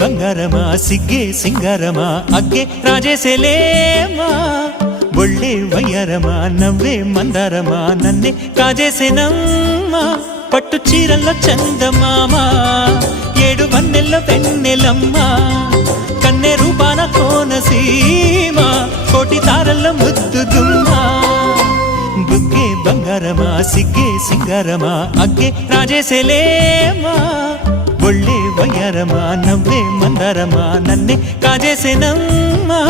ಬಂಗಾರಮಾ ಸಿಗ್ಗೆ ಸಿಂಗಾರಮಾ ಅಗ್ಗೆ రాజేసేలేమా ఒళ్ళే వయ్యారమా నవ్వే మందారమా నన్నే కాజేసేనమ్మా పట్టు చీరల్లో చందమామ ఏడు వన్నెల్లో వెన్నెలమ్మ కన్నె రూపాన కోనసీమ కోటి తారల్లో ముద్దుగుమ్మ బుగ్గే బంగారమా సిగ్గే సింగారమా అగ్గే రాజేసేలేమా ఒళ్ళే వయ్యారమా నవ్వే మందారమా నన్నే కాజేసేనమ్మా